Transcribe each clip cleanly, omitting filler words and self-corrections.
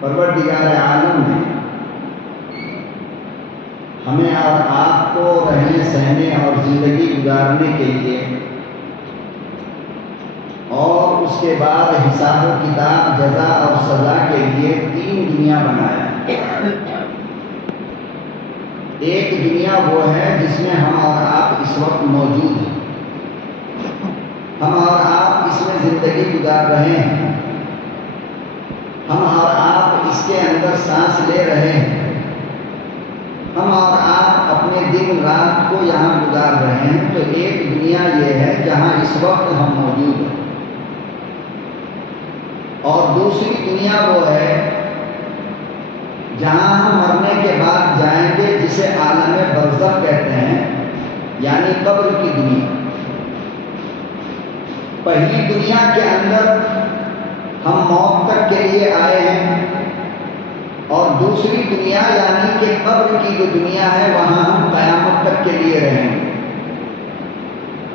پروردگار عالم نے ہمیں اور آپ کو رہنے سہنے اور زندگی گزارنے کے لیے اور اس کے بعد حساب و کتاب جزا اور سزا کے لیے 3 دنیا بنایا ہے۔ ایک دنیا وہ ہے جس میں ہم اور آپ اس وقت موجود ہیں، ہم اور آپ اس میں زندگی گزار رہے ہیں، ہم اور آپ اس کے اندر سانس لے رہے ہیں، ہم اور آپ اپنے دن رات کو یہاں گزار رہے ہیں۔ تو ایک دنیا یہ ہے جہاں اس وقت ہم موجود ہیں، اور دوسری دنیا وہ ہے جہاں ہم مرنے کے بعد جائیں گے، جسے عالم برزخ کہتے ہیں، یعنی قبر کی دنیا۔ پہلی دنیا کے اندر ہم موت تک کے لیے آئے ہیں، اور دوسری دنیا یعنی کہ قبر کی جو دنیا ہے وہاں ہم قیامت تک کے لیے رہیں گے۔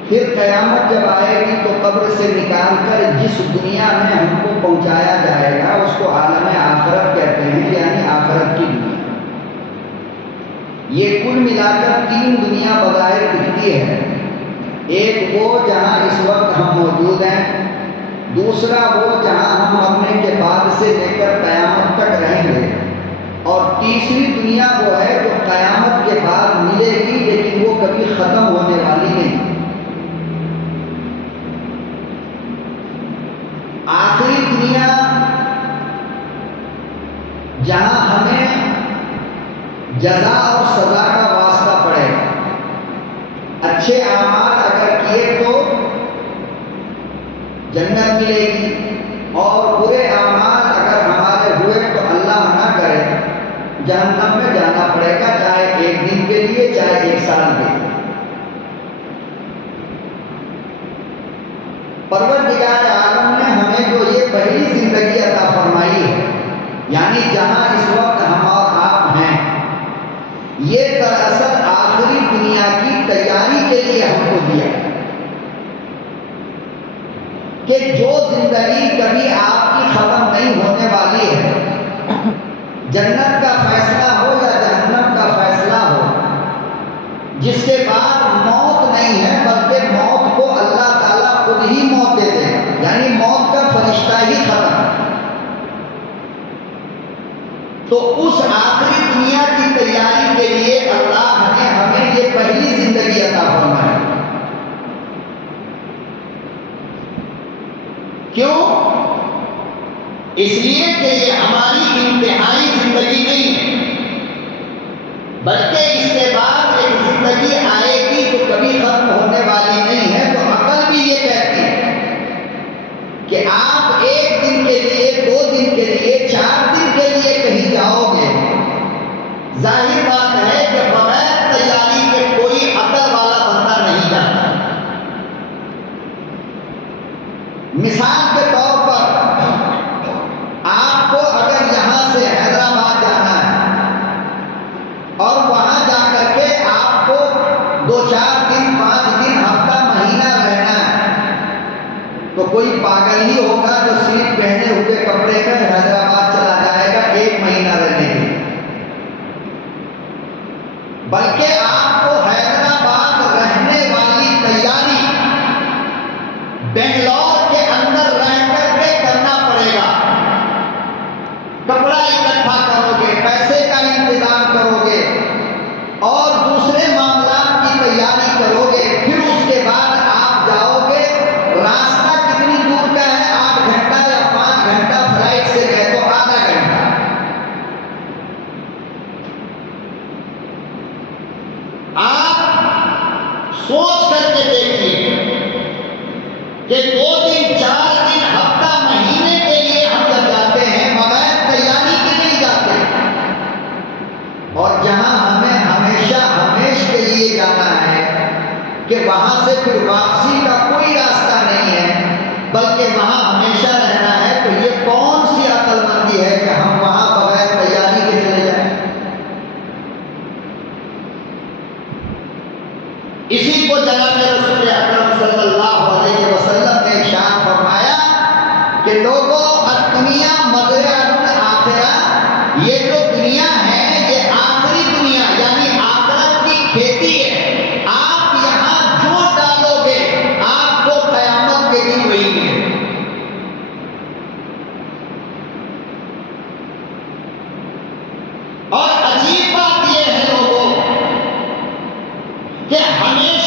پھر قیامت جب آئے گی تو قبر سے نکال کر جس دنیا میں ہم کو پہنچایا جائے گا اس کو عالم آخرت کہتے ہیں، یعنی آخرت کی دنیا۔ یہ کل ملا کر 3 دنیا بظاہر دکھتی ہے۔ ایک وہ جہاں اس وقت ہم موجود ہیں، دوسرا وہ جہاں ہم مرنے کے بعد سے لے کر قیامت تک رہیں گے، اور تیسری دنیا وہ ہے جو قیامت کے بعد ملے گی لیکن وہ کبھی ختم ہونے والی نہیں۔ آخری دنیا جہاں ہمیں جزا اور سزا کا واسطہ پڑے گا۔ اچھے اعمال اگر کیے تو جنت ملے گی، اور برے اعمال اگر ہمارے ہوئے تو اللہ نہ کرے جہنم میں جانا پڑے گا، چاہے 1 دن کے لیے چاہے 1 سال کے لیے۔ پروردگار عالم نے ہمیں جو یہ پہلی زندگی عطا فرمائی ہے، یعنی جہاں اس وقت ہم اور آپ ہیں، یہ دراصل آخری دنیا کی تیاری کے لیے ہم کو دیا کہ جو زندگی کبھی آپ کی ختم نہیں ہونے والی ہے، جنت کا فیصلہ ہو یا جہنم کا فیصلہ ہو، جس کے بعد موت نہیں ہے بلکہ موت کو اللہ تعالیٰ خود ہی موت دے دے، یعنی موت کا فرشتہ ہی ختم۔ تو اس آخری دنیا کی تیاری کے لیے اللہ نے ہمیں یہ پہلی زندگی عطا فرمائی۔ کیوں؟ اس لیے کہ یہ ہماری انتہائی زندگی نہیں ہے، بلکہ اس کے بعد ایک زندگی آئے گی جو کبھی ختم ہونے والی نہیں ہے۔ تو عقل بھی یہ کہتی ہے کہ آپ 1 دن کے لیے، 2 دن کے لیے، 4 دن کے لیے کہیں جاؤ گے، ظاہر بات ہے کہ بغیر تیاری کے کوئی عقل والا بندہ نہیں جاتا۔ مثال کے طور پر آپ کو اگر یہاں سے حیدرآباد جانا ہے اور وہاں جا کر کے آپ کو 2-4 دن، 5 دن، ہفتہ، مہینہ رہنا ہے، تو کوئی پاگل ہی ہوگا جو صرف پہنے ہوئے کپڑے میں حیدرآباد چلا جائے گا 1 مہینہ رہنے کے لیے۔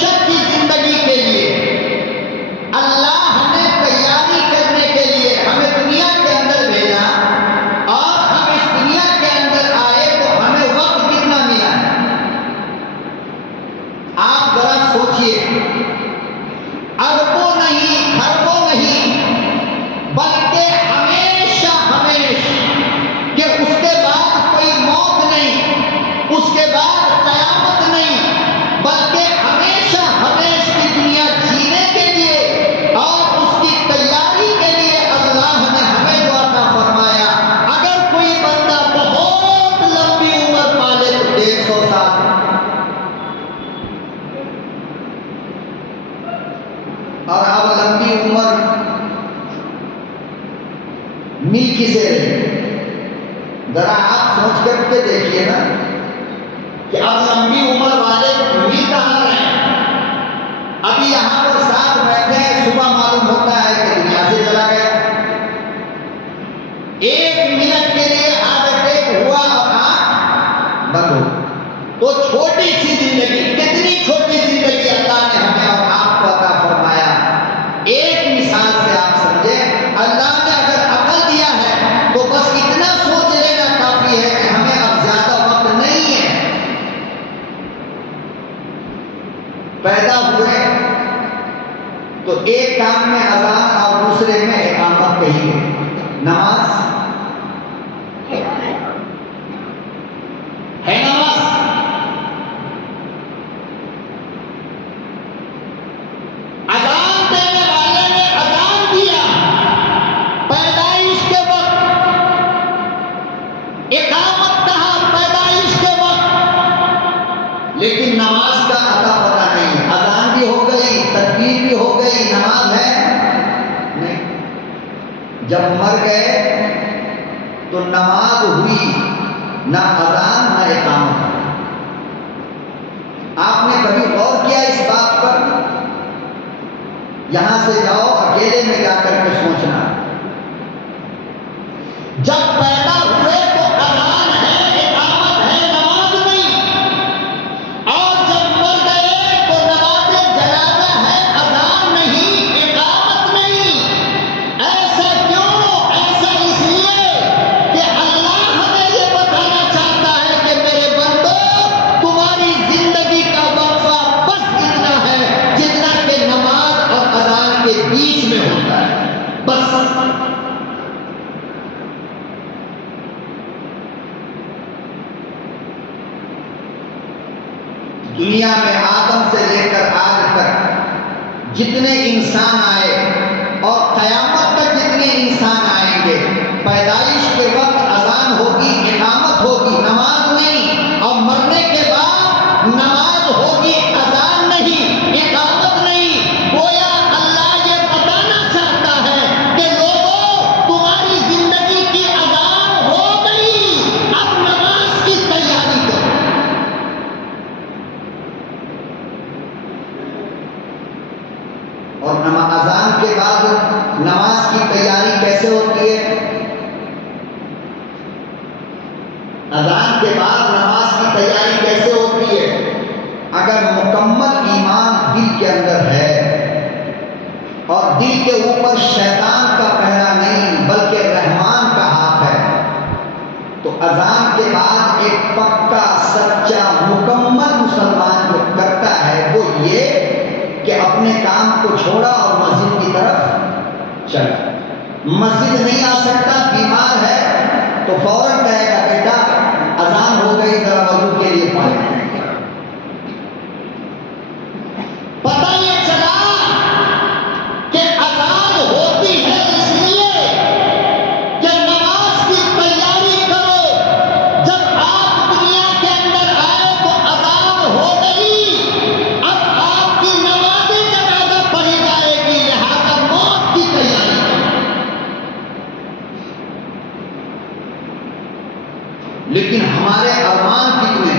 ہمیشہ کی زندگی کے لیے اللہ ہمیں تیاری کرنے کے لیے ہمیں دنیا کے اندر بھیجا، اور ہم اس دنیا کے اندر آئے تو ہمیں وقت کتنا ملا ہے؟ آپ ذرا سوچئے، اربوں نہیں، خربوں نہیں، بلکہ ہمیشہ کہ اس کے بعد کوئی موت نہیں، اس کے بعد قیامت نہیں، بلکہ ہمیشہ کی دنیا جینے کے لیے اور اس کی تیاری کے لیے اللہ نے ہمیں جو عطا فرمایا۔ اگر کوئی بندہ بہت لمبی عمر پالے تو 150 سال، اور اب لمبی عمر مل کسے رہے؟ ذرا آپ سوچ کر کے دیکھیے نا کہ اب لمبی عمر والے مل کہاں رہے ہیں؟ ابھی یہاں پر ساتھ بیٹھے ہیں، صبح معلوم ہوتا ہے کہ دنیا سے چلا گیا، 1 منٹ کے لیے ہارٹ اٹیک ہوا اور آنکھ بند ہو۔ تو چھوٹی سی زندگی، کتنی چھوٹی زندگی اللہ نے ہمیں اور آپ کو عطا فرمایا۔ ایک مثال سے آپ سمجھے، اللہ نے اگر عقل دیا ہے تو بس اتنا سوچ لینا کافی ہے کہ ہمیں اب زیادہ وقت نہیں ہے۔ پیدا ہوئے تو ایک کام میں اذان اور دوسرے میں اقامت کہی گئی، نماز ہے، نماز اذان دینے والے نے اذان دیا پیدائش کے وقت، اقامت کہا پیدائش کے وقت، لیکن نماز کا عطا پتہ نہیں۔ اذان بھی ہو گئی، تکبیر بھی ہو گئی، نماز ہے نہیں۔ جب مر گئے تو نماز ہوئی، نہ اذان نہ اقامت۔ آپ نے کبھی غور کیا اس بات پر؟ یہاں سے جاؤ، اکیلے میں جا کر کے سوچنا، جب پیدا ہوئے تو اذان ہے، اقامت ہے، نماز نہیں، اور جب مر گئے تو نماز جنازہ ہے، اذان نہیں، اقامت نہیں۔ ایسا کیوں؟ ایسا اس لیے کہ اللہ ہمیں یہ بتانا چاہتا ہے کہ میرے بندو، تمہاری زندگی کا وقفہ بس اتنا ہے جتنا کہ نماز اور اذان کے بیچ میں ہوتا ہے، بس۔ دنیا میں آدم سے لے کر آج تک جتنے انسان آئے اور قیامت تک جتنے انسان آئیں گے، پیدائش کے وقت اذان ہوگی، اقامت ہوگی، نماز نہیں، اور مرنے کے بعد نماز ہوگی، اذان نہیں، اقامت نہیں۔ گویا اللہ یہ بتانا چاہتا ہے کہ لوگوں، تمہاری زندگی کی اذان ہو گئی، اب نماز کی تیاری کرو۔ اور اذان کے بعد نماز کی تیاری کیسے ہوتی ہے؟ اذان کے بعد نماز کی تیاری کیسے ہوتی ہے؟ اگر مکمل ایمان دل کے اندر ہے اور دل کے اوپر شیطان کا پہرا نہیں بلکہ رحمان کا ہاتھ ہے، تو اذان کے بعد ایک پکا سچا مکمل مسلمان جو کرتا ہے وہ یہ کہ اپنے کام کو چھوڑا اور مسجد کی طرف چلا۔ مسجد نہیں آ سکتا، بیمار ہے، تو فوراً کہے گا بیٹا اذان ہو گئی، ذرا وضو کے لیے پانی۔ پتہ یہ چلا کہ اذان ہوتی ہے اس لیے کہ نماز کی تیاری کرو۔ جب آپ دنیا کے اندر آئے تو اذان ہو گئی، اب آپ کی نماز جنازہ پڑھی جائے گی، لہذا موت کی تیاری کرو۔ لیکن ہمارے ارمان کتنے؟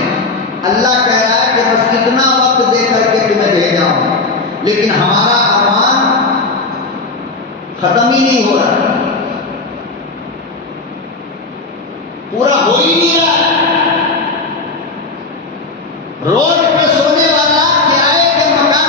اللہ کہہ رہا ہے کہ بس اتنا وقت دے کر کے تمہیں بھیجا ہوں، لیکن ہمارا ارمان ختم ہی نہیں ہو رہا، پورا ہو ہی نہیں رہا۔ روڈ پہ سونے والا کرائے کے مکان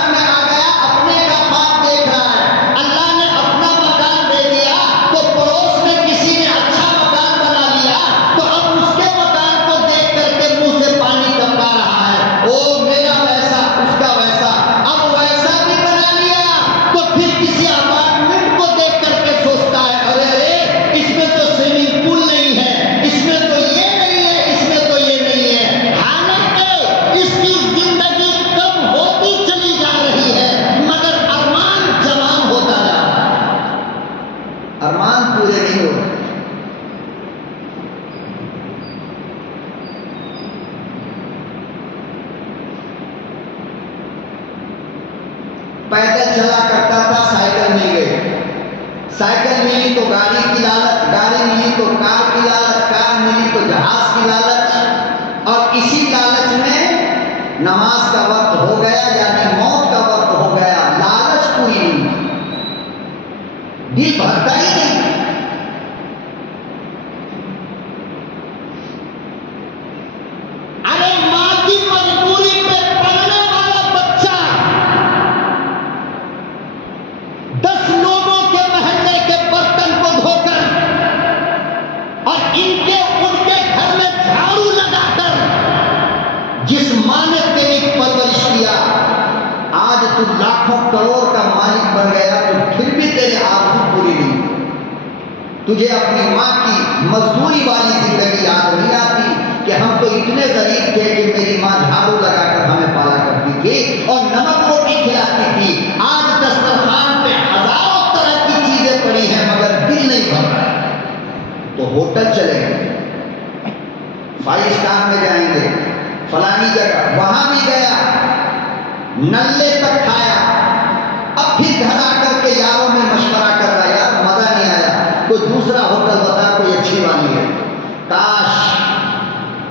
گاڑی کی لالچ، گاڑی ملی تو کار کی لالچ، کار ملی تو جہاز کی لالچ، اور اسی لالچ میں نماز کا وقت ہو گیا یعنی موت کا وقت ہو گیا، لالچ پوری نہیں، دل بھرتا ہی نہیں۔ ارے ماں کی مجبوری پہ پڑھنے والا بچہ 10 لوگوں کے محلے کے برتن کو دھو کر اور ان کے گھر میں جھاڑو لگا کر جس ماں نے تیری پرورش کیا، آج تو لاکھوں کروڑ کا مالک بن گیا تو پھر بھی تیرے آرزو پوری نہیں، تجھے اپنی ماں کی مزدوری والی زندگی یاد نہیں آتی کہ ہم تو اتنے غریب تھے کہ میری ماں جھاڑو لگا کر ہمیں پالا کرتی تھی اور نمک روٹی کھلاتی تھی، آج دسترخوان پہ ہزاروں طرح کی چیزیں پڑی ہیں مگر دل نہیں بھر رہا ہے، تو ہوٹل چلیں گے، 5 اسٹار میں جائیں گے، فلانی جگہ، وہاں بھی گیا، نلے تک کھایا، اب پھر گھر آ کر کے یاروں میں مشورہ کر رہا، یار مزہ نہیں آیا، کوئی دوسرا ہوٹل بتا، کوئی اچھی والی ہے، کاش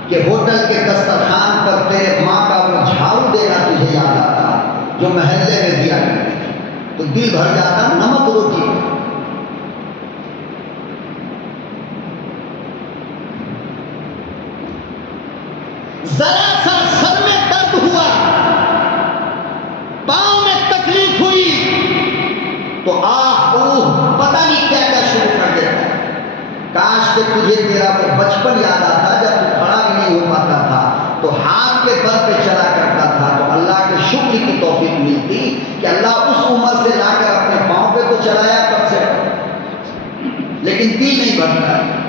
کہ ہوٹل کے دسترخوان پر تیرے ماں کا وہ جھاڑو دینا تجھے یاد آتا جو محلے میں دیا کرتی تھی، تو دل بھر جاتا نمک روٹی۔ ذرا سا سر میں درد ہوا، پاؤں میں تکلیف ہوئی تو آہ اوہ پتہ نہیں کیا کیا شروع کر دیتا ہے۔ کاش کہ تجھے تیرا وہ بچپن یاد آتا جب تو کھڑا بھی نہیں ہو پاتا تھا تو ہاتھ کے بل پہ چلا کرتا تھا، تو اللہ کے شکر کی توفیق ملتی کہ اللہ اس عمر سے لا کر اپنے پاؤں پہ تو چلایا کب سے، لیکن دل نہیں بھرتا ہے۔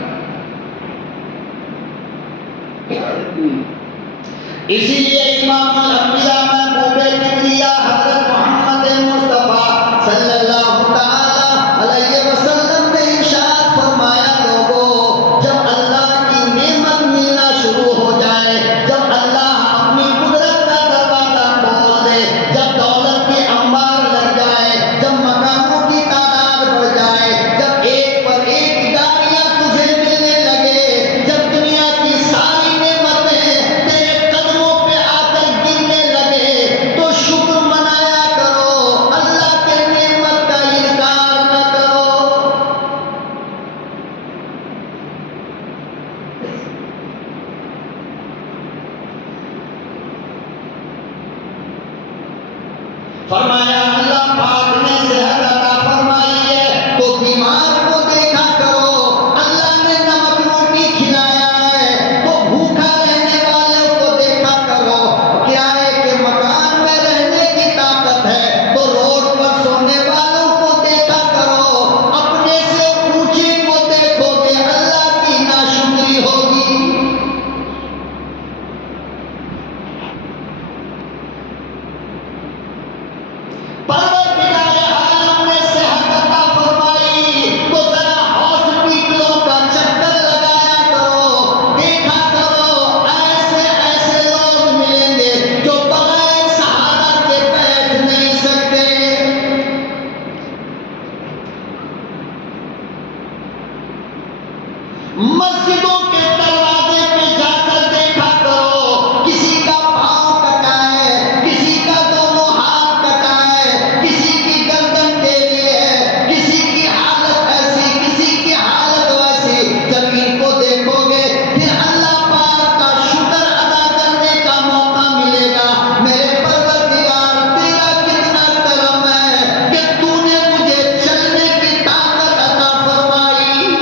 اسی لیے امام الانبیاء محبوب کبریا حضرت محمد مصطفیٰ صلی اللہ تعالی علیہ وسلم نے ارشاد فرمایا، لوگوں جب اللہ کی نعمت ملنا شروع ہو جائے، جب اللہ اپنی قدرت کا دروازہ کھول دے، جب دولت کے انبار لگ جائے، جب مکانوں کی تعداد بڑھ جائے، جب ایک پر ایک گاڑیاں تجھے ملنے لگے، جب دنیا کی ساری نعمتیں تیرے قدموں پہ آ کر گرنے لگے، تو شکر منایا کرو، اللہ کے نعمت کا انکار نہ کرو۔ فرمایا اللہ پاک نے صحت عطا فرمائی ہے تو بیمار کو دیکھا کرو، اللہ نے نمک روٹی کھلایا ہے تو بھوکا رہنے والوں کو دیکھا کرو، کرائے کے مکان میں رہنے کی طاقت ہے تو روڈ پر سونے والوں کو دیکھا کرو، اپنے سے اونچے کو دیکھو گے اللہ کی ناشکری ہوگی۔ پروردگار عالم نے صحت عطا فرمائی تو ذرا ہاسپٹلوں کا چکر لگایا کرو، دیکھا کرو ایسے ایسے لوگ ملیں گے جو بغیر سہارا کے بیٹھ نہیں سکتے۔ مسجدوں کے دروازے پہ جا کر دیکھا کرو، کسی کا پاؤں کٹا ہے، کسی کا دونوں ہاتھ کٹا ہے، کسی کی گردن ٹیڑھی ہے، کسی کی حالت ایسی، کسی کی حالت ویسی، جب ان کو دیکھو گے پھر اللہ پاک کا شکر ادا کرنے کا موقع ملے گا، میرے پروردگار تیرا کتنا کرم ہے کہ تو نے مجھے چلنے کی طاقت عطا فرمائی۔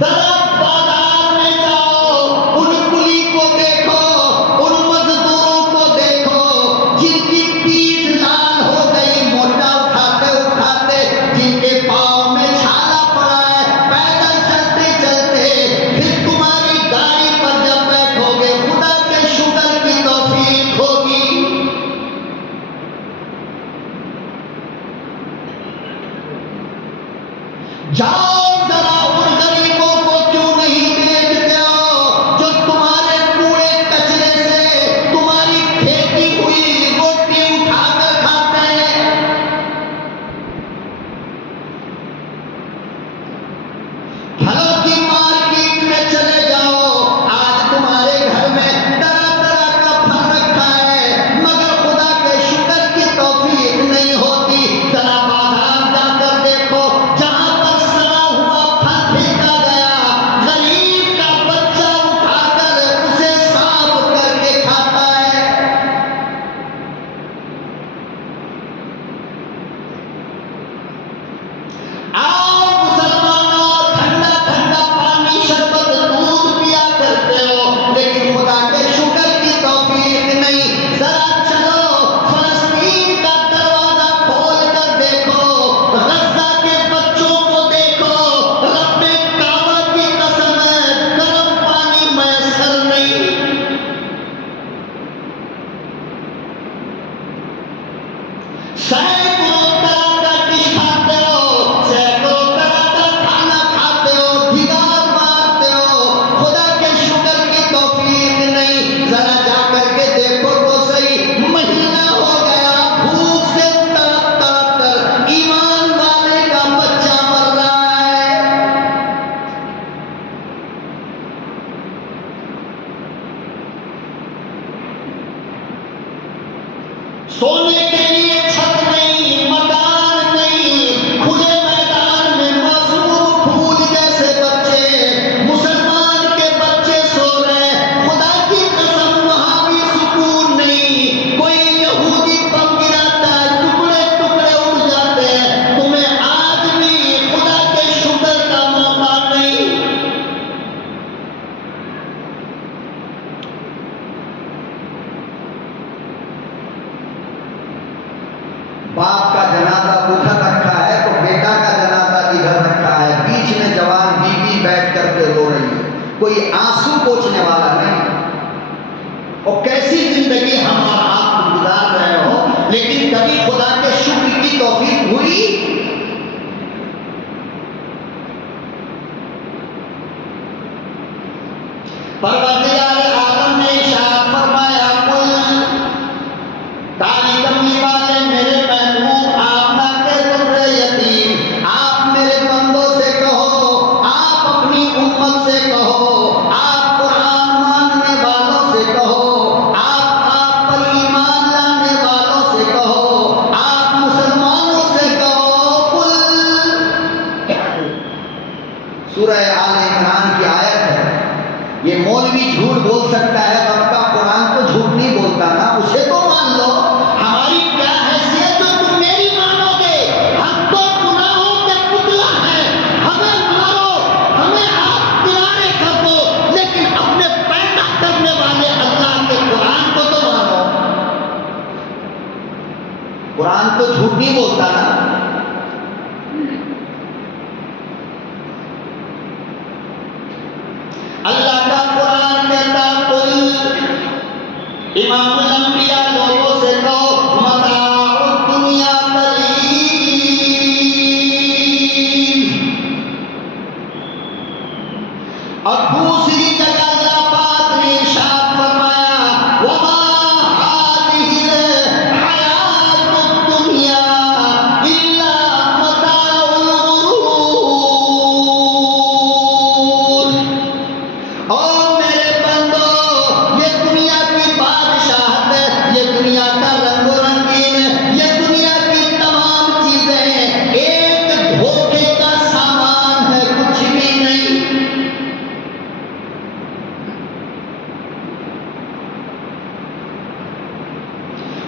ذرا بازار میں جاؤ، ان کلی کو دیکھو، ان مزدوروں کو دیکھو جن کی پیٹھ لال ہو گئی موٹا اٹھاتے اٹھاتے، جن کے پاؤں میں چھالا پڑا ہے پیدل چلتے چلتے، پھر تمہاری گاڑی پر جب بیٹھو گے خدا کے شکر کی توفیق ہوگی۔ جاؤ ذرا ان غریبوں کو کیوں نہیں دیکھتے ہو جو تمہارے کوڑے کچرے سے تمہاری پھینکی ہوئی روٹی لیکن خدا کے شکر کی توفیق نہیں. ذرا چلو فلسطین کا دروازہ کھول کر دیکھو، غزہ کے بچوں کو دیکھو. رب کعبہ کی قسم ہے گرم پانی میسر نہیں. سینکڑوں طرح کا ڈش کھاتے ہو، سینکڑوں طرح کا کھانا کھاتے ہو، بھگار مارتے ہو، خدا کے شکر کی توفیق نہیں. ذرا جا کر کے دیکھو تو صحیح، مہینہ ہو گیا بھوک سے تڑپ تڑپ کر ایمان والے کا بچہ مر رہا ہے. سونے کے لیے چھت نہیں، مکان نہیں، کھلے میدان میں معصوم پھول جیسے بچے، مسلمان کے بچے سو رہے. خدا کی قسم وہاں بھی سکون نہیں. کوئی یہودی بم گراتا ہے، ٹکڑے ٹکڑے اڑ جاتے ہیں. تمہیں آج بھی خدا کے شکر کا موقع نہیں. باپ کا جنازہ ادھر رکھا ہے تو بیٹا کا جنازہ ادھر رکھا ہے، بیچ میں جوان بیوی بیٹھ کر کے رو رہی ہے، کوئی آنسو پوچھنے والا نہیں. اور کیسی زندگی ہم اور آپ گزار رہے ہو، لیکن کبھی خدا کے شکر کی توفیق ہوئی؟ پروردگار عالم نے ارشاد فرمایا قل، کالی کملی والے میرے محبوب آپ نہ کہ یتیم، آپ میرے بندوں سے کہو، آپ اپنی امت سے کہو، آپ قرآن ماننے والوں سے کہو، آپ پر ایمان لانے والوں سے کہو، آپ مسلمانوں سے کہو قل. سورہ آل عمران کی آیت ہے. یہ مولوی جھوٹ بول سکتا ہے، رب کا قرآن تو جھوٹ نہیں بولتا نا، اسے تو مان لو. ہماری کیا حیثیت جو تم میری مانو گے؟ ہم تو گناہوں کے پتلا ہیں، ہمیں مارو، ہمیں آپ کنارے کر دو، لیکن اپنے پیدا کرنے والے اللہ کے قرآن کو تو مانو. قرآن تو جھوٹ نہیں بولتا نا. اللہ کا قرآن کہتا قل، امام الانبیاء لوگوں سے کہو متاع الدنیا قلیل. اور دوسری جگہ اللہ پاک نے ارشاد فرمایا وما هذه الحیات الدنیا الا متاع الغرور. اور میرے بندو، یہ دنیا کی بادشاہت ہے، یہ دنیا کا رنگ و رنگین ہے، یہ دنیا کی تمام چیزیں ایک دھوکے کا سامان ہے، کچھ بھی نہیں.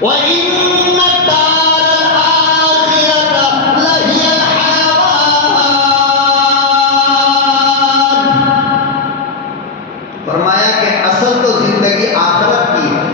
وَإِنَّ الدَّارَ الْآخِرَةَ لَهِيَ الْحَيَوَانُ. فرمایا کہ اصل تو زندگی آخرت کی ہے،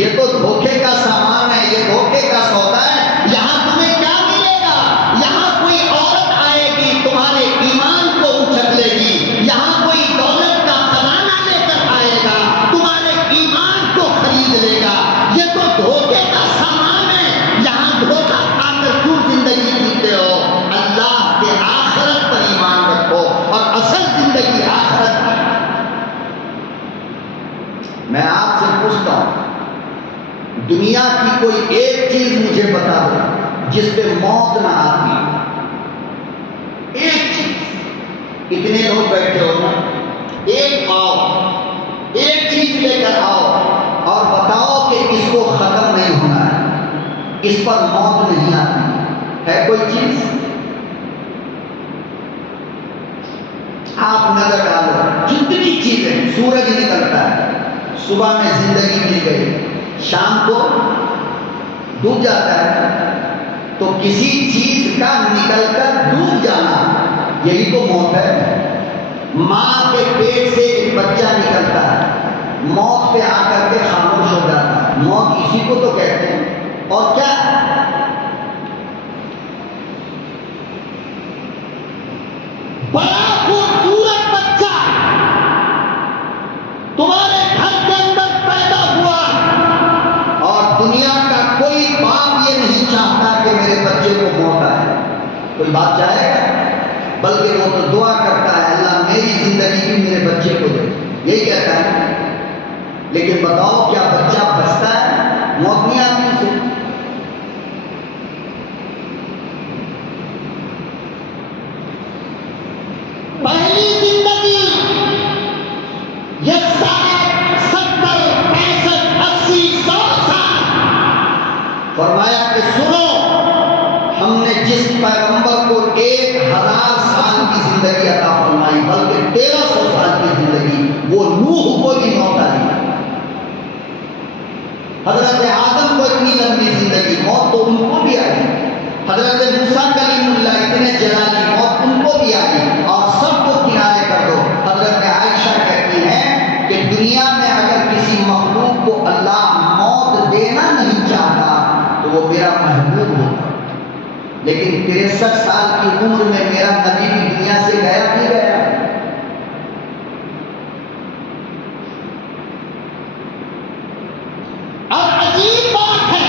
یہ تو دھوکے کا سامان ہے، یہ دھوکے کا سودا ہے. یہاں تمہیں کیا ملے گا؟ یہاں کوئی عورت آئے گی تمہارے ایمان کو اچک لے گی، یہاں کوئی دولت کا خزانہ لے کر آئے گا تمہارے ایمان کو خرید لے گا. یہ تو دھوکے کا سامان ہے. یہاں دھوکہ کھا کر کیوں زندگی جیتے ہو؟ اللہ کے آخرت پر ایمان رکھو، اور اصل زندگی آخرت ہے. میں آپ سے پوچھتا ہوں، دنیا کی کوئی ایک چیز مجھے بتا دو جس پہ موت نہ آتی. ایک چیز. اتنے لوگ بیٹھے ہو نا، ایک آؤ، ایک چیز لے کر آؤ اور بتاؤ کہ اس کو ختم نہیں ہونا ہے، اس پر موت نہیں آتی. ہے کوئی چیز؟ آپ نظر ڈالو، جتنی چیزیں، سورج نکلتا ہے، صبح میں زندگی مل گئی، شام کو ڈوب جاتا ہے. تو کسی چیز کا نکل کر ڈوب جانا یہی تو موت ہے. ماں کے پیٹ سے ایک بچہ نکلتا ہے، موت پہ آ کر کے خاموش ہو جاتا ہے. موت اسی کو تو کہتے ہیں. اور کیا بڑا خوبصورت بچہ تمہارے گھر کے اندر پیدا ہوا اور دنیا کا کوئی باپ یہ نہیں چاہتا کہ میرے بچے کو موت آئے. کوئی باپ چاہے گا؟ بلکہ وہ تو دعا کرتا ہے اللہ میری زندگی بھی میرے بچے کو دے. یہی کہتا ہے. لیکن بتاؤ کیا بچہ بچتا ہے؟ موت نہیں آتی اسے. پہلی زندگی یہ 60 70 65 80 100 سال. فرمایا کہ سنو ہم نے جس پیغمبر کو 1000 سال کی زندگی عطا فرمائی بلکہ 1300 سال کی زندگی، وہ نوح کو بھی موت آئی. حضرت آدم کو اتنی لمبی زندگی، موت تو ان کو بھی آئی. حضرت موسیٰ کلیم اللہ اتنے جلالی، موت ان کو بھی آئی. اور سب کو کنارے کر دو. حضرت عائشہ کہتی ہیں کہ دنیا میں اگر کسی مخلوق کو اللہ موت دینا نہیں چاہتا تو وہ میرا محبوب ہوتا. لیکن 63 سال کی عمر میں میرا نبی بھی دنیا سے گیا نہیں گیا. اور عجیب بات ہے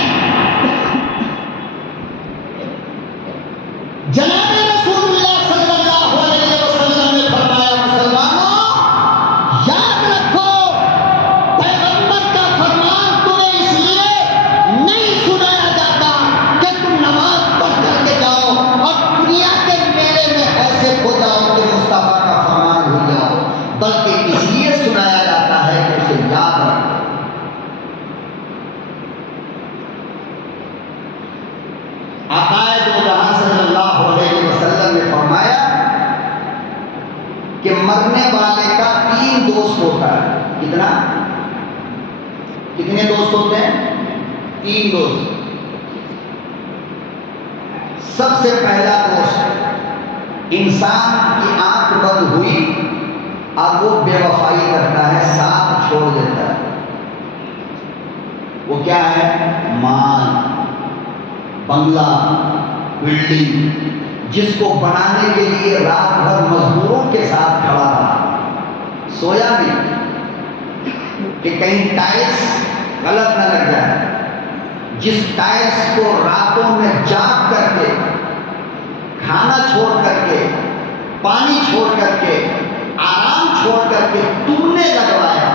جناب رسول اللہ صلی اللہ علیہ وسلم نے فرمایا مسلمانوں یاد رکھو پیغمبر کا فرمان تمہیں اس لیے نہیں سنایا جاتا کہ تم نماز پڑھ کر کے جاؤ اور دنیا کے میلے میں ایسے کھو جاؤ کہ مصطفیٰ کا فرمان بھول جاؤ، بلکہ اس لیے سنایا جاتا ہے کہ اسے یاد رکھو. عقائد و جہاں صلی اللہ علیہ وسلم نے فرمایا کہ مرنے والے کا 3 دوست ہوتا ہے. کتنے دوست ہوتے ہیں؟ 3 دوست. سب سے پہلا دوست انسان کی آنکھ بند ہوئی اب وہ بے وفائی کرتا ہے، ساتھ چھوڑ دیتا ہے. وہ کیا ہے؟ مال، بنگلہ، بلڈنگ، جس کو بنانے کے لیے رات بھر مزدوروں کے ساتھ کھڑا رہا، سویا نہیں کہ کہیں ٹائلس غلط نہ لگ جائے. جس ٹائلس کو راتوں میں جاگ کر کے، کھانا چھوڑ کر کے، پانی چھوڑ کر کے، آرام چھوڑ کر کے تم نے لگوایا،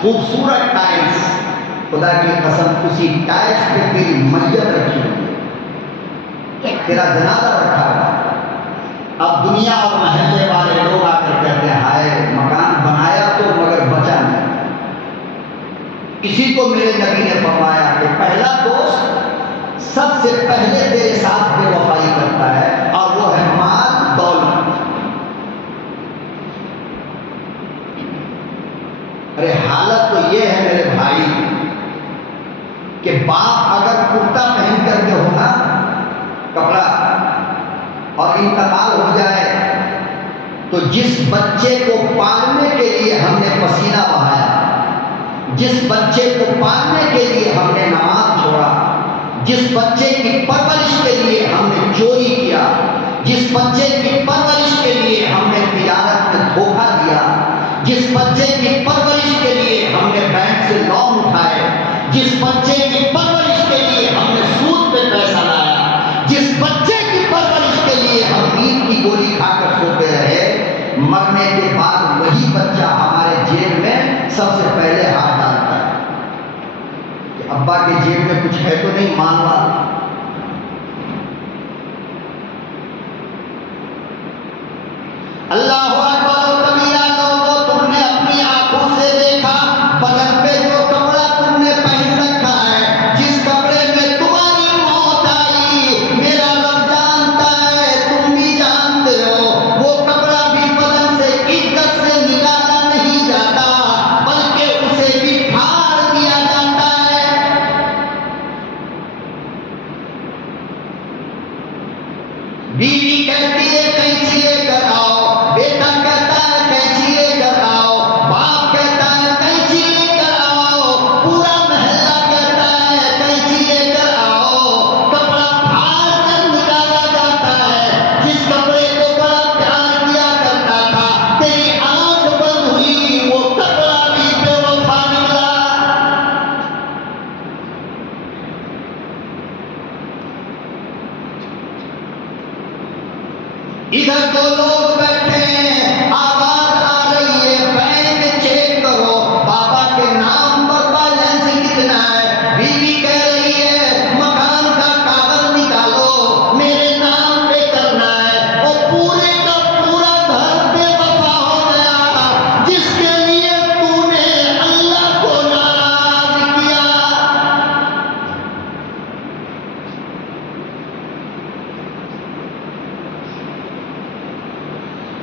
خوبصورت ٹائلس، خدا کی قسم اسی ٹائلس پہ تیری میت رکھی ہوئی، تیرا جنازہ رکھا ہوا. اب دنیا اور محلے والے لوگ آ کر کہتے ہیں ہائے مکان بنایا تو مگر بچا نہیں. اسی کو میرے نبی نے فرمایا کہ پہلا دوست سب سے پہلے تیرے ساتھ بے وفائی کرتا ہے اور وہ ہے مال دولت. ارے حالت تو یہ ہے میرے بھائی کہ باپ اگر کرتا پہن کر کے ہونا کپڑا اور انتقال ہو جائے تو جس بچے کو پالنے کے لیے ہم نے پسینہ بہایا، جس بچے کو پالنے کے لیے ہم نے نماز چھوڑا، جس بچے کی پرورش کے لیے ہم نے چوری کیا، جس بچے کی پرورش کے لیے ہم نے تجارت میں دھوکہ دیا، جس بچے کی پرورش کے لیے ہم نے بینک سے لون اٹھائے، جس بچے کی پرورش کے لیے ہم نے سود پہ پیسہ لایا، جس بچے کی پرورش کے لیے ہم نیند کی گولی کھا کر سوتے رہے، مرنے کے بعد وہی بچہ ہمارے جیب میں سب سے پہلے ہاتھ ڈالتا ہے کہ ابا کے جیب میں کچھ ہے تو نہیں مال والا. اللہ اکبر و کبیرہ. لوگوں تم نے اپنی آنکھوں سے دیکھا بدن پہ جو کپڑا تم نے پہن رکھا ہے، جس کپڑے میں تمہاری موت آئی، میرا رب جانتا ہے، تم بھی جانتے ہو، وہ کپڑا بھی بدن سے عزت سے نکالا نہیں جاتا بلکہ اسے بھی پھاڑ دیا جاتا ہے. بیوی کہتی ہے کینچی لے کر آؤ، بیٹا کہتا ہے کینچی لے کر آؤ، باپ کہتا ہے کینچی لے ادھر دو لوگ بیٹھے ہیں، آواز آ رہی ہے بینک چیک کرو، بابا کے نام پر بیلنس کتنا ہے، بیوی کہہ رہی ہے مکان کا کاغذ نکالو میرے نام پہ کرنا ہے، اور پورے کا پورا گھر بے وفا ہو گیا جس کے لیے تو نے اللہ کو ناراض کیا۔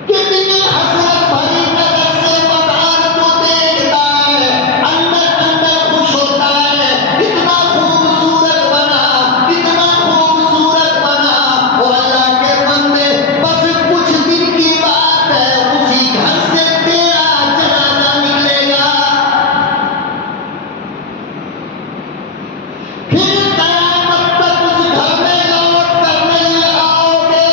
کتنی حسرت بھری نظر سے مکان کو دیکھتا ہے، اندر اندر خوش ہوتا ہے، کتنا خوبصورت بنا، کتنا خوبصورت بنا۔ اور اللہ کے بندے بس کچھ دن کی بات ہے، اسی گھر سے تیرا جنازہ نکلے گا، پھر قیامت تک اس گھر میں لوٹ کر نہیں آؤ گے،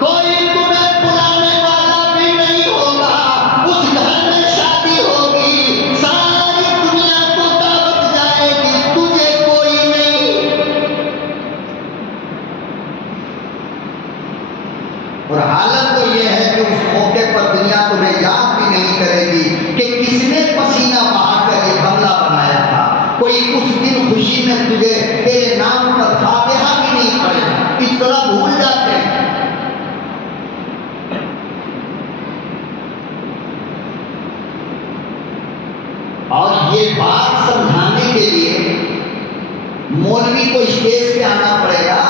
کوئی تمہیں بلانے والا بھی نہیں ہوگا، اس گھر میں شادی ہوگی، ساری دنیا کو دعوت جائے گی، تجھے کوئی نہیں۔ اور حالت تو یہ ہے کہ اس موقع پر دنیا تمہیں یاد بھی نہیں کرے گی کہ کس نے پسینہ بہا کر یہ بنگلہ بنایا تھا، کوئی اس دن خوشی میں تجھے تیرے نام پر فاتحہ بھی نہیں پڑے گا، اس طرح بھول جاتے ہیں۔ اور یہ بات سمجھانے کے لیے مولوی کو اسٹیج پہ آنا پڑے گا،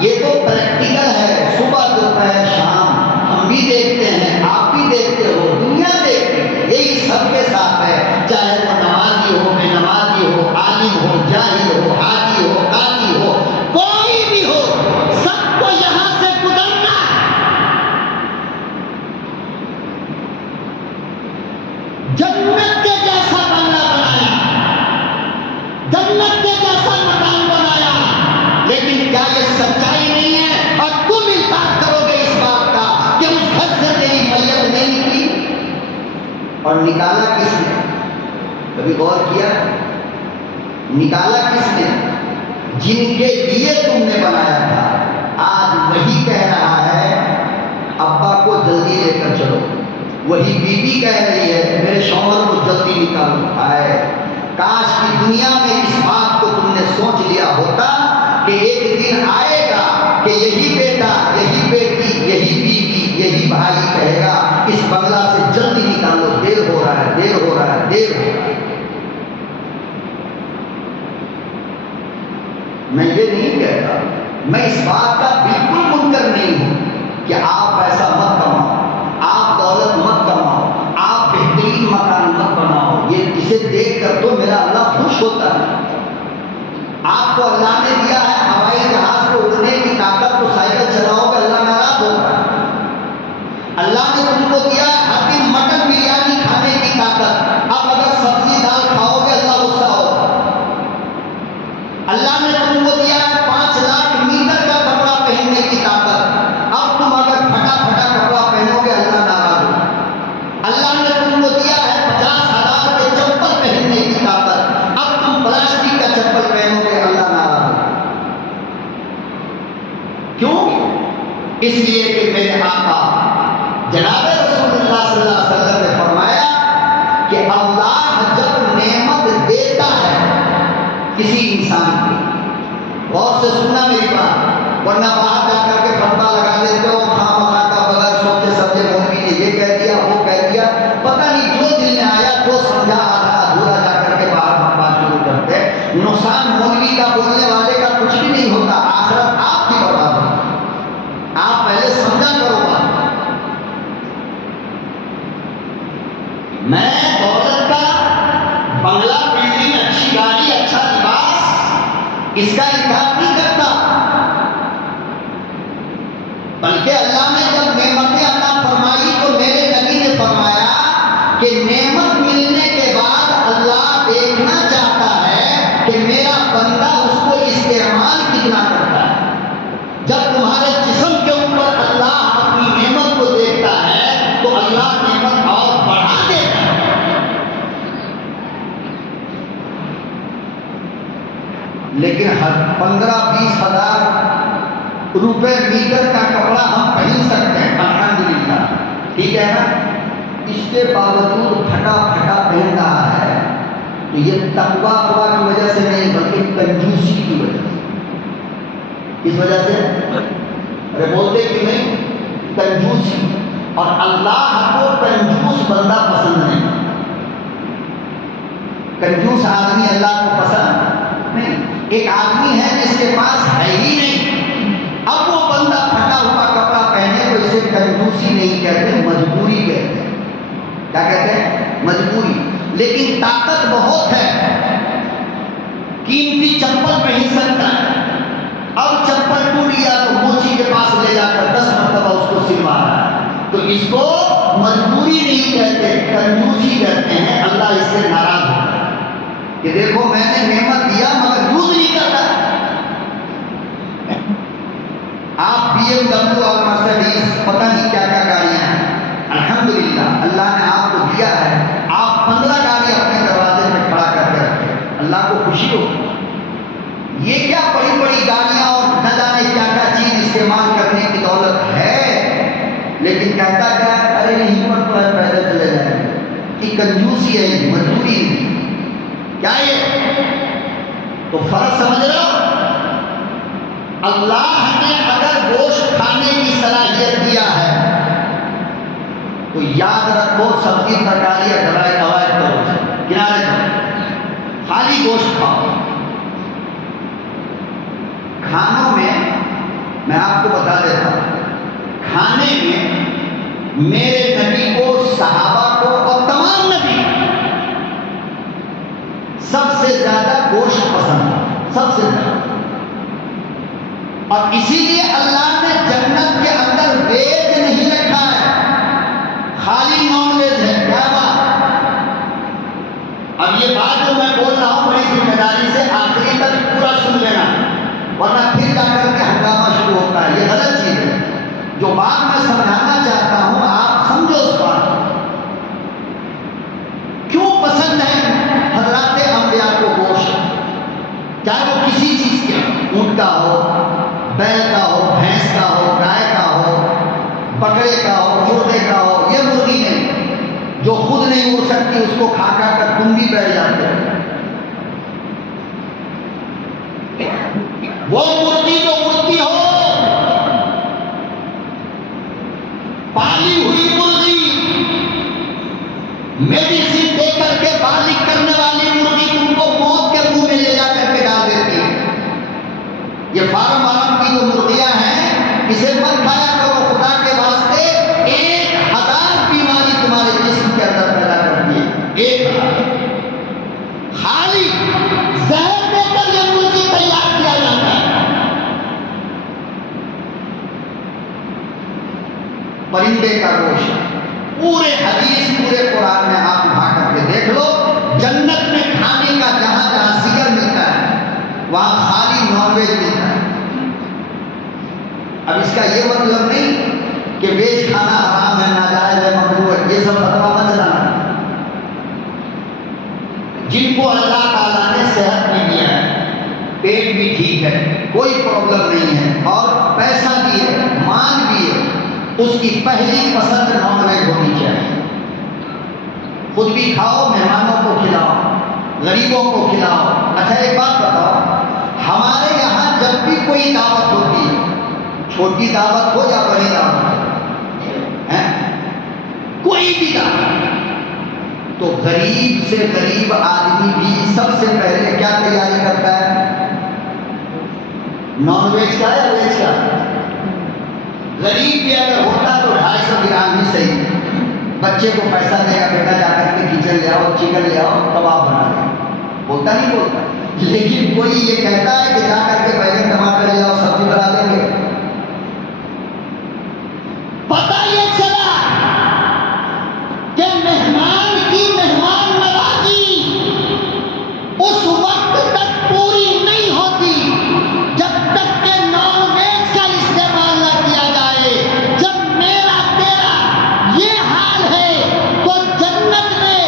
یہ تو پریکٹیکل ہے، صبح دوپہر شام ہم بھی دیکھتے ہیں، آپ بھی دیکھتے ہو، دنیا دیکھتی ہے، یہی سب کے ساتھ ہے، چاہے وہ نمازی ہو بے نمازی ہو، عالم ہو جاہل ہو، حاجی ہو قاضی ہو، کوئی بھی ہو، سب کو یہاں سے گزرنا ہے۔ جنت کے جیسا بنگلہ بنایا، جنت کے جیسا مکان بنایا، لیکن کیا یہ سچائی نہیں ہے؟ اور تم انکار کرو گے اس بات کا کہ اس گھر سے تیری میت نہیں کی؟ اور نکالا کس نے؟ کبھی غور کیا؟ نکالا کس نے؟ جن کے لیے تم نے بنایا تھا، آج وہی کہہ رہا ہے ابا کو جلدی لے کر چلو، وہی بیوی کہہ رہی ہے میرے شوہر کو جلدی نکالو۔ آئے کاش کی دنیا میں اس بات کو تم نے سوچ لیا ہوتا کہ ایک دن آئے گا کہ یہی بیٹا، یہی بیٹی، یہی بیوی، یہی بھائی کہے گا اس بنگلہ سے جلدی نکالو، دیر ہو رہا ہے، دیر ہو رہا ہے، دیر ہو رہا ہے۔ میں یہ نہیں کہتا، میں اس بات کا بالکل منکر نہیں ہوں کہ آپ پیسہ مت کماؤ، آپ دولت مت کماؤ، آپ بہترین مکان مت بناؤ، یہ اسے دیکھ کر تو میرا اللہ خوش ہوتا ہے۔ آپ کو اللہ نے دیا ہے ہوائی جہاز کو اڑنے کی طاقت، تو سائیکل چلاؤ گے اللہ ناراض ہوتا ہے۔ اللہ نے تم کو دیا ہے ہر دن مٹن بریانی کھانے کی طاقت، اب اگر سبزی دال کھاؤ گے اللہ غصہ ہوتا ہے۔ اللہ نے تم کو دیا ہے 5 لاکھ میٹر کا کپڑا پہننے کی طاقت، اب تم اگر پھٹا پھٹا کپڑا پہنو گے اللہ ناراض ہوگا۔ اللہ نے تم کو دیا ہے 50,000 کے چپل پہننے کی طاقت، اب تم پلاسٹک کا چپل پہنو گے اللہ ناراض ہوگا۔ کیوں؟ اس لیے کہ میرے آقا جناب رسول اللہ صلی اللہ علیہ وسلم نے فرمایا کہ اللہ جب نعمت دیتا ہے کسی انسان کی، غور سے سننا میری بات، ورنہ باہر جا کر کے فتوا لگا دیتے ہو خواہ مخواہ کا، بغیر سوچے سمجھے مولوی نے یہ کہہ دیا وہ کہہ دیا، پتہ نہیں جو دل میں آیا جو سمجھا آدھا ادھورا جا کر کے باہر بات شروع کرتے۔ نقصان مولوی کا بولنے والے کا کچھ بھی نہیں ہوتا، آخرت آپ کی برباد ہوتی۔ آپ پہلے سمجھا کرو بات۔ میں دولت کا بنگلہ، بلڈنگ، اچھی گاڑی، اچھا لباس، اس کا انکار نہیں کرتا، بلکہ اللہ نے جب نعمتیں عطا فرمائی تو میرے نبی نے فرمایا کہ نعمت ملنے کے بعد اللہ دیکھنا چاہتا ہے کہ میرا بندہ اس کو استعمال کتنا کرتا ہے۔ جب تمہارے جسم کے اوپر اللہ اپنی نعمت کو دیکھتا ہے تو اللہ نعمت اور بڑھا دیتا ہے۔ لیکن 15-20 ہزار روپے میٹر کا کپڑا ہم پہن سکتے ہیں الحمدللہ، ٹھیک ہے نا، اس کے باوجود پھٹا پھٹا پہن رہا ہے، تو یہ تقویٰ اللہ کی وجہ سے نہیں بلکہ کنجوسی کی وجہ سے۔ کس وجہ سے؟ ارے بولتے کہ نہیں، کنجوسی۔ اور اللہ کو کنجوس بندہ پسند نہیں، کنجوس آدمی اللہ کو پسند نہیں۔ ایک آدمی ہے جس کے پاس ہے ہی نہیں، اب وہ بندہ پھٹا ہوا کپڑا پہنے تو اسے کنجوسی نہیں کہتے، مجبوری کہتے ہیں۔ کیا کہتے ہیں؟ مجبوری۔ لیکن طاقت بہت ہے، قیمتی چپل پہن سکتا ہے، اب چپل ٹوٹ گیا تو موچی کے پاس لے جا کر 10 مرتبہ اس کو سلوا رہا ہے، تو اس کو مجبوری نہیں کہتے، کنجوسی کہتے ہیں۔ اللہ اس سے ناراض ہوتا ہے کہ دیکھو میں نے نعمت دیا مگر یوز نہیں کرتا۔ آپ BMW اور مرسڈیز پتہ نہیں کیا کیا گاڑیاں ہیں، الحمدللہ اللہ نے آپ کو دیا ہے، آپ 15 گاڑی اپنے دروازے پہ کھڑا کر کے رکھے، اللہ کو خوشی ہو۔ یہ کیا بڑی بڑی گاڑیاں اور نہ جانے کیا کیا چیز استعمال کرنے کی دولت ہے، لیکن کہتا کیا ہے، ارے نہیں پر تو ہے پیدل چلے جائیں گے، کہ کنجوسی ہے، مجبوری نہیں کیا یہ؟ تو فرق سمجھ رہے ہو؟ اللہ نے اگر گوشت کھانے کی صلاحیت دیا ہے تو یاد رکھو سبزی ترکاری اوائڈ کرو، کنارے کرو، خالی گوشت کھاؤ۔ کھانوں میں آپ کو بتا دیتا ہوں، کھانے میں میرے نبی کو، صحابہ کو اور تمام نبی سب سے زیادہ گوشت پسند ہے، سب سے زیادہ۔ اور اسی لیے اللہ نے جنت کے اندر ویج نہیں رکھا ہے، خالی نان ویج ہے۔ کیا بات؟ اب یہ بات جو میں بول رہا ہوں بڑی ذمہ داری سے آخری تک پورا سن لینا، ورنہ پھر جا کر کے ہنگامہ شروع ہوتا ہے، یہ غلط چیز ہے۔ جو بات میں سمجھانا چاہتا ہوں آپ سمجھو اس بات کو۔ کیوں پسند ہے حضرات انبیاء کو گوشت؟ چاہے وہ کسی چیز کے، اونٹ کا ہو، بیل کا ہو، بھینس کا ہو، گائے کا ہو، بکرے کا ہو، چوٹے کا ہو، یہ مرغی نہیں جو خود نہیں اڑ سکتی، اس کو کھا کھا کر تم بھی بیٹھ جاتے ہو۔ وہ مرغی جو اڑتی ہو، پالی ہوئی مرغی، میڈیسن دے کر کے بالغ کرنے والی مرغی تم کو موت کے منہ میں لے جا کر کے ڈال دیتی ہے۔ یہ فارم کی جو مرغیاں ہیں، اسے مت کھایا کرو، خدا کے واسطے 1000 بیماری تمہارے جسم کے اندر پیدا کرتی ہے، 1000۔ خالی زہر دے کر یہ مرغی تیار کیا جاتا ہے۔ پرندے کا گوشت، پورے حدیث پورے قرآن میں آپ اٹھا کر کے دیکھ لو، جنت میں کھانے کا جہاں جہاں ذکر ملتا ہے وہاں خالی نان ویج ملتا ہے۔ اب اس کا یہ مطلب نہیں کہ ویج کھانا حرام ہے، ناجائز ہے، مکروہ ہے، یہ سب فتویٰ مت چلانا۔ جن کو اللہ تعالیٰ نے صحت بھی دیا ہے، پیٹ بھی ٹھیک ہے، کوئی پرابلم نہیں ہے، اور پیسہ بھی ہے، مان بھی ہے، اس کی پہلی پسند نان ویج ہونی چاہیے۔ خود بھی کھاؤ، مہمانوں کو کھلاؤ، غریبوں کو کھلاؤ۔ اچھا ایک بات بتاؤ، ہمارے یہاں جب بھی کوئی دعوت ہوتی ہے، چھوٹی دعوت ہو یا بڑی دعوت ہو، کوئی بھی دعوت، تو غریب سے غریب آدمی بھی سب سے پہلے کیا تیاری کرتا ہے؟ نان ویج کا یا ویج کا؟ غریب بھی اگر ہوتا تو 250 گرام ہی صحیح، بچے کو پیسہ دے گا، بیٹا جا کر کے کچن لے آؤ، چکن لے آؤ، کباب بنا دے، بولتا نہیں بولتا؟ لیکن کوئی یہ کہتا ہے کہ جا کر کے بیگن ٹماٹر لے آؤ، سبزی بنا دیں گے؟ پتہ یہ چلا کہ مہمان کی مہمان نوازی اس وقت تک پوری نہیں ہوتی جب تک کہ نان ویج کا استعمال نہ کیا جائے۔ جب میرا تیرا یہ حال ہے تو جنت میں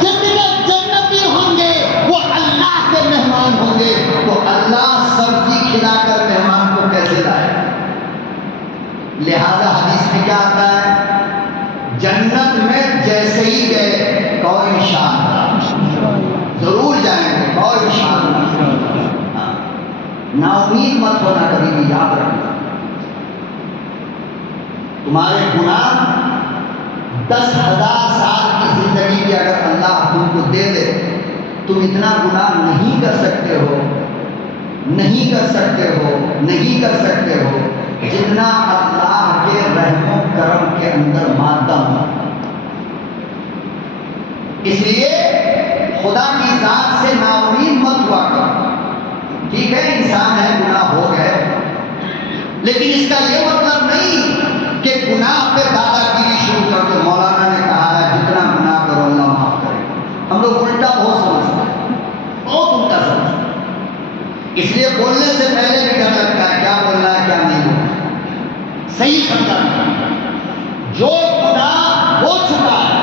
جتنے جنتی ہوں گے وہ اللہ کے مہمان ہوں گے، تو اللہ سبزی کھلا کر مہمان کو کیسے لائے؟ لہذا حدیث میں کیا آتا ہے؟ جنت میں جیسے ہی گئے کہو انشاءاللہ، ضرور جائیں گے، کہو انشاءاللہ۔ نا امید مت ہونا، کبھی بھی یاد رکھنا تمہارے گناہ 10,000 سال کی زندگی بھی اگر اللہ تم کو دے دے، تم اتنا گناہ نہیں کر سکتے ہو، نہیں کر سکتے ہو، نہیں کر سکتے ہو جتنا اللہ کے رحم و کرم کے اندر مادہ ہو۔ اس لیے خدا کی ذات سے نا امید مت ہوا کرو۔ ٹھیک ہے انسان ہے، گناہ ہو گئے، لیکن اس کا یہ مطلب نہیں کہ گناہ پہ دادا گیری شروع کر دو۔ مولانا نے کہا ہے جتنا گناہ کرو اللہ معاف کرے گا۔ ہم لوگ الٹا بہت سمجھتے ہیں، بہت الٹا سمجھتے ہیں، اس لیے بولنے سے پہلے بھی ڈر لگتا ہے کیا بولنا ہے کیا نہیں بولنا۔ صحیح سمجھا، جو گناہ ہو چکا ہے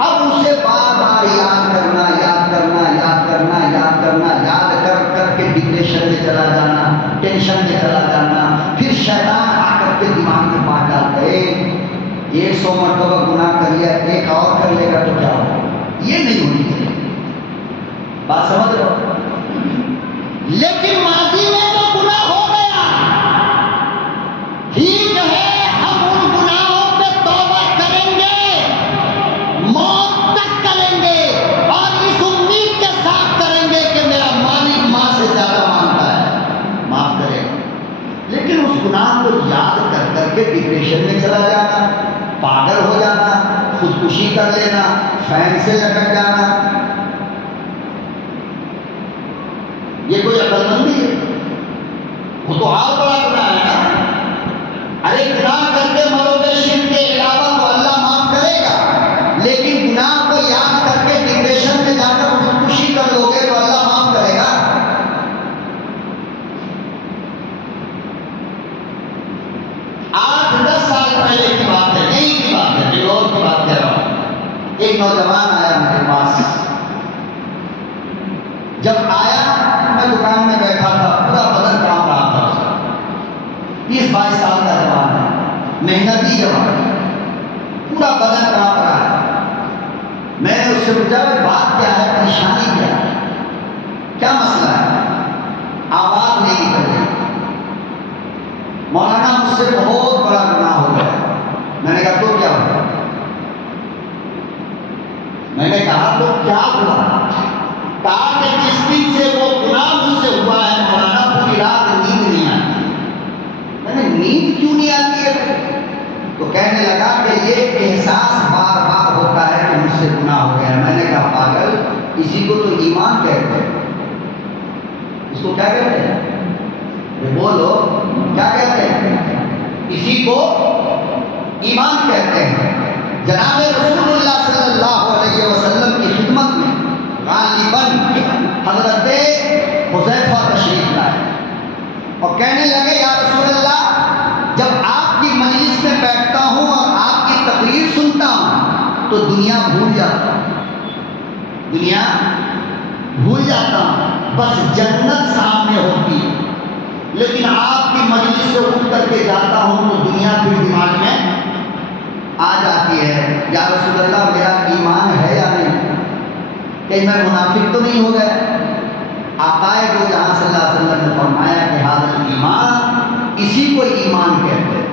اب اسے بار بار یاد کرنا، یاد کرنا، یاد کرنا، یاد کرنا، یاد کر کر کے ڈپریشن میں چلا جانا، ٹینشن میں چلا جانا، پھر شیطان آ کر کے دماغ میں بانٹ ڈالتا ہے 100 مرتبہ گناہ کر لیا، ایک اور کر لے گا تو کیا ہوگا۔ یہ نہیں ہونی چاہیے، بات سمجھ رہے ہو؟ لیکن ماضی میں تو گناہ ہو گیا، ٹھیک ہے ہم ان گناہوں پہ توبہ کریں گے، موت تک کریں گے، اور اس امید کے ساتھ کریں گے کہ میرا مالک ماں سے زیادہ مانتا ہے، معاف کرے گا۔ لیکن اس گناہ کو یاد کر کر کے ڈپریشن میں چلا جانا، پاگل ہو جانا، خودکشی کر لینا، فین سے لٹک جانا، یہ کوئی عقل مندی ہے؟ وہ تو اور بڑا گناہ ہے نا۔ ارے گناہ کر کے مرو گے شرک کے علاوہ تو اللہ معاف کرے گا، لیکن گناہ کو یاد کر کے ڈپریشن میں جا کر خودکشی کر لو گے تو اللہ معاف کرے گا۔ 8-10 سال پہلے کی بات ہے، یہی کی بات ہے، بنگلور کی بات کہہ رہا ہوں۔ ایک نوجوان آیا میرے پاس، جب آیا میں دکان میں بیٹھا تھا، پورا بدن کام رہا تھا اس کا، 20-22 سال کا جوان ہے، محنتی جوان، پورا بدن کام رہا ہے۔ میں نے اس سے پوچھا بات کیا ہے، پریشانی کیا ہے، کیا مسئلہ ہے؟ آواز نہیں نکل رہی۔ مولانا مجھ سے بہت بڑا گناہ ہو گیا۔ میں نے کہا تو کیا ہوا؟ میں نے کہا تو کیا ہوا؟ کہا کہ جس دن سے وہ گناہ مجھ سے ہوا ہے مولانا پوری رات نیند نہیں آتی۔ میں نے نیند کیوں نہیں آتی ہے؟ تو کہنے لگا کہ یہ احساس بار بار ہوتا ہے کہ مجھ سے گناہ ہو گیا۔ میں نے کہا پاگل، اسی کو تو ایمان کہتے ہیں۔ اس کو کیا کہتے ہیں؟ بولو کیا کہتے ہیں؟ اسی کو ایمان کہتے ہیں۔ جناب رسول اللہ صلی اللہ علیہ وسلم کی خدمت میں غالباً حضرت حذیفہ تشریف لائے اور کہنے لگے یا رسول اللہ، جب آپ کی مجلس میں بیٹھتا ہوں اور آپ کی تقریر سنتا ہوں تو دنیا بھول جاتا ہوں، دنیا بھول جاتا ہوں، بس جنت سامنے ہوتی ہے، لیکن آپ کی مجلس سے اٹھ کر کے جاتا ہوں تو دنیا پھر دماغ میں آ جاتی ہے۔ یا رسول اللہ میرا ایمان ہے یا نہیں، کہ میں منافق تو نہیں ہو گیا؟ آقا دو جہاں صلی اللہ علیہ وسلم نے فرمایا کہ حاضر ایمان، اسی کو ایمان کہتے ہیں۔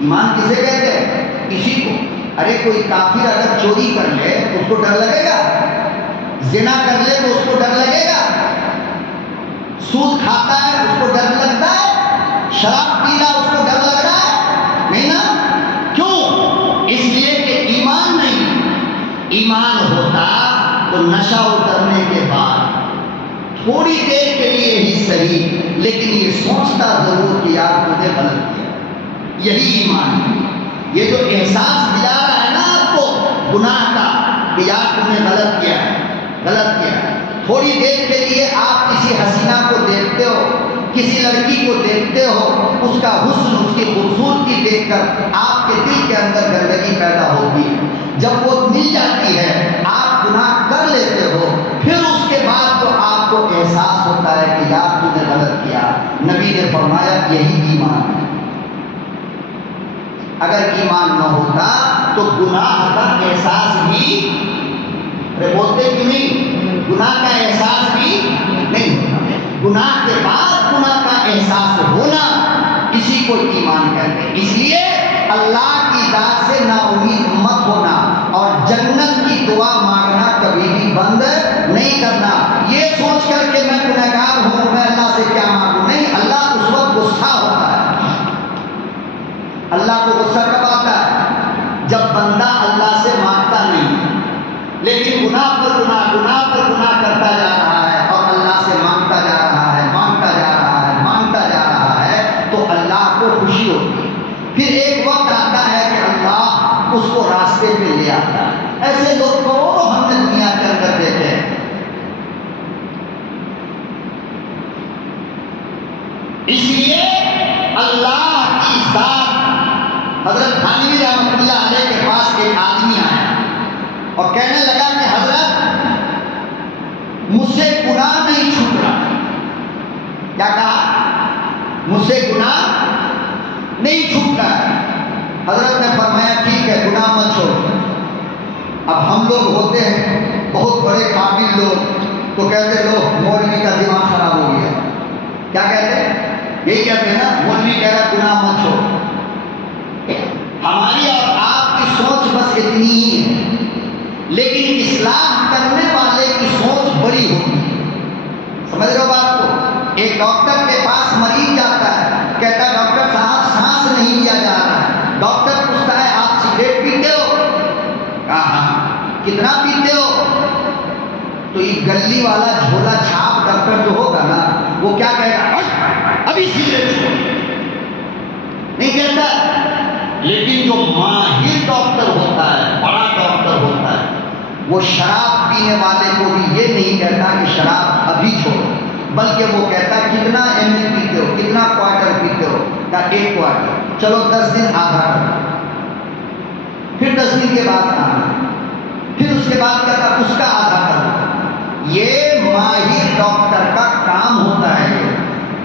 ایمان کسے کہتے ہیں؟ اسی کو۔ ارے کوئی کافر اگر چوری کر لے اس کو ڈر لگے گا؟ زنا کر لے تو اس کو ڈر لگے گا؟ سود کھاتا ہے اس کو ڈر لگتا ہے؟ شراب پی رہا اس کو ڈر لگ رہا ہے؟ نہیں نا؟ کیوں؟ اس لیے کہ ایمان نہیں۔ ایمان ہوتا تو نشہ اترنے کے بعد تھوڑی دیر کے لیے ہی صحیح، لیکن یہ سوچتا ضرور کہ یار تم نے غلط کیا۔ یہی ایمان ہے۔ یہ جو احساس دلا رہا ہے نا آپ کو گناہ کا کہ یار تم نے غلط کیا ہے، غلط کیا ہے۔ تھوڑی دیر کے لیے آپ کسی حسینہ کو دیکھتے ہو، کسی لڑکی کو دیکھتے ہو، اس کا حسن، اس کی خوبصورتی دیکھ کر آپ کے دل کے اندر گندگی پیدا ہوتی ہے۔ جب وہ مل جاتی ہے آپ گناہ کر لیتے ہو، پھر اس کے بعد تو آپ کو احساس ہوتا ہے کہ یار تم نے غلط کیا۔ نبی نے فرمایا یہی ایمان ہے، اگر ایمان نہ ہوتا تو گناہ کا احساس بھی، بولتے کیوں نہیں، گناہ کا احساس بھی نہیں ہوتا۔ گناہ کے بعد گناہ کا احساس ہونا اسی کو ایمان کہتے ہیں۔ اس لیے اللہ کی ذات سے نا امید مت ہونا اور جنت کی دعا مانگنا کبھی بھی بند نہیں کرنا، یہ سوچ کر کہ میں گنہگار ہوں، میں اللہ سے کیا مانگوں۔ نہیں، اللہ اس وقت غصہ ہوتا ہے۔ اللہ کو غصہ کب آتا ہے؟ جب بندہ اللہ سے مانگتا نہیں، لیکن گناہ پر گناہ، گناہ پر گناہ کرتا جا رہا ہے اور اللہ سے مانگتا جا رہا ہے، مانگتا جا رہا ہے، مانگتا جا رہا ہے، تو اللہ کو خوشی ہوتی ہے۔ پھر ایک وقت آتا ہے کہ اللہ اس کو راستے پہ لے آتا ہے۔ ایسے لوگ کروڑوں ہم نے دنیا کے اندر دیکھے ہیں۔ اس لیے اللہ کی ذات، حضرت تھانوی رحمۃ اللہ علیہ کے پاس ایک آدمی آیا اور کہنے لگا کہ حضرت مجھ سے گناہ نہیں چھوٹ رہا۔ کیا کہا؟ مجھ سے گناہ نہیں چھوٹ رہا ہے۔ حضرت نے فرمایا ٹھیک ہے، گناہ مت چھوڑ۔ اب ہم لوگ ہوتے ہیں بہت بڑے قابل لوگ تو کہتے لو مولوی کا دماغ خراب ہو گیا۔ کیا کہتے ہیں؟ یہی کہتے ہیں نا، مولوی کہہ رہا گناہ مت چھوڑ۔ ہماری اور آپ کی سوچ بس اتنی ہی ہے، لیکن اصلاح کرنے والے کی سوچ بڑی ہوتی ہے۔ سمجھ رہے ہو بات کو؟ ایک ڈاکٹر کے پاس مریض جاتا ہے، کہتا ہے ڈاکٹر صاحب سانس نہیں لیا جا رہا ہے۔ ڈاکٹر پوچھتا ہے آپ سگریٹ پیتے ہو؟ کہا ہاں۔ کتنا پیتے ہو؟ تو یہ گلی والا جھولا چھاپ ڈاکٹر جو ہوگا نا، وہ کیا کہے گا؟ ابھی سگریٹ چھوڑ۔ نہیں کہتا۔ لیکن جو ماہر ڈاکٹر ہوتا ہے، بڑا ڈاکٹر ہوتا ہے، وہ شراب پینے والے کو بھی یہ نہیں کہتا کہ شراب ابھی چھوڑو، بلکہ وہ کہتا ہے کتنا ایم ایل پیتے ہو، کتنا کوارٹر پیتے ہو؟ کہا 1 کوارٹر، چلو 10 دن آدھا کرو، پھر 10 دن کے بعد آنا، پھر اس کے بعد کہتا اس کا آدھا کرو۔ یہ ماہر ڈاکٹر کا کام ہوتا ہے۔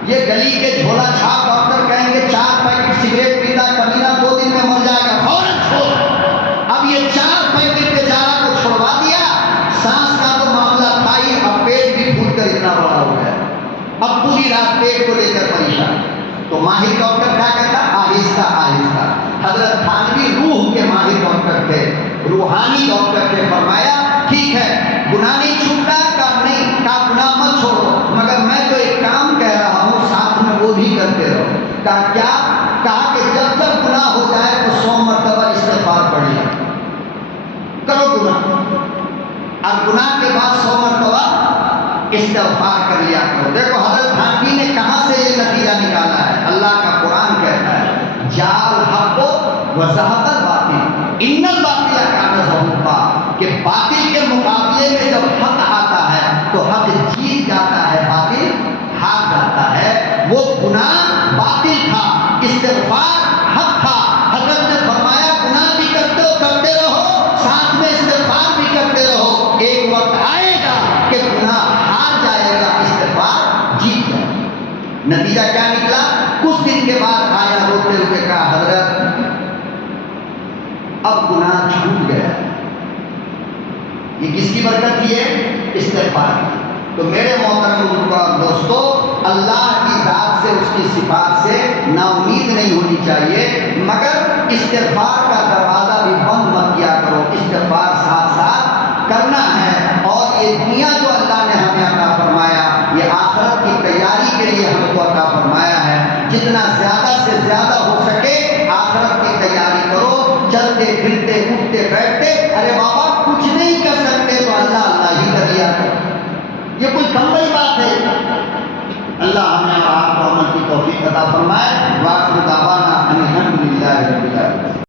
یہ گلی کے جھولا چھاپ ڈاکٹر کہیں گے 4 پیکٹ سگریٹ پیتا کمینہ 2 دن میں مر جائے گا، فوراً چھوڑ۔ اب یہ 4 پیکٹ بیچارہ کو چھوڑوا دیا، سانس کا تو معاملہ تھا ہی، اب پیٹ بھی پھول کر اتنا بڑا ہو گیا، اب پوری رات پیٹ کو لے کر پریشان۔ تو ماہر ڈاکٹر کیا کہتا؟ آہستہ آہستہ۔ حضرت تھانوی روح کے ماہر ڈاکٹر تھے، روحانی ڈاکٹر تھے۔ فرمایا ٹھیک ہے، گناہ نہیں چھوٹتا؟ کہا نہیں۔ کہا گناہ مت چھوڑو، مگر میں تو ایک کام کہہ رہا ہوں ساتھ میں وہ بھی کرتے رہو۔ کہا کیا؟ کہا کہ جب تک گناہ ہو جائے تو 100 مرتبہ استغفار پڑھ لیا کرو گناہ، اور گناہ کے بعد 100 مرتبہ استغفار کر لیا کرو۔ دیکھو حضرت تھانوی نے کہاں سے یہ نتیجہ نکالا ہے؟ اللہ کا قرآن کہتا ہے جاء الحق وزهق الباطل ان الباطل کان زهوقا، کہ باطل کے مقابلے میں جب حق آتا ہے تو حق جیت جاتا ہے، باطل ہار جاتا ہے۔ وہ گناہ باطل تھا، استغفار حق تھا۔ حضرت نے فرمایا گناہ بھی کرتے رہو، ساتھ میں استغفار بھی کرتے رہو، ایک وقت آئے گا کہ گناہ ہار جائے گا، استغفار جیت جائے گا۔ نتیجہ کیا نکلا؟ کچھ دن کے بعد آیا روتے ہوئے کہا حضرت اب گناہ چھوٹ گیا۔ یہ کس کی برکت تھی ہے؟ استغفار کی۔ تو میرے محترم بزرگوں اور دوستو، اللہ کی ذات سے، اس کی صفات سے نا امید نہیں ہونی چاہیے، مگر استغفار کا دروازہ بھی بند مت کیا کرو۔ استغفار ساتھ ساتھ کرنا ہے، اور یہ دنیا جو اللہ نے ہمیں عطا فرمایا، یہ آخرت کی تیاری کے لیے ہم کو عطا فرمایا ہے۔ جتنا زیادہ سے زیادہ ہو سکے آخرت کی تیاری کرو، چلتے پھرتے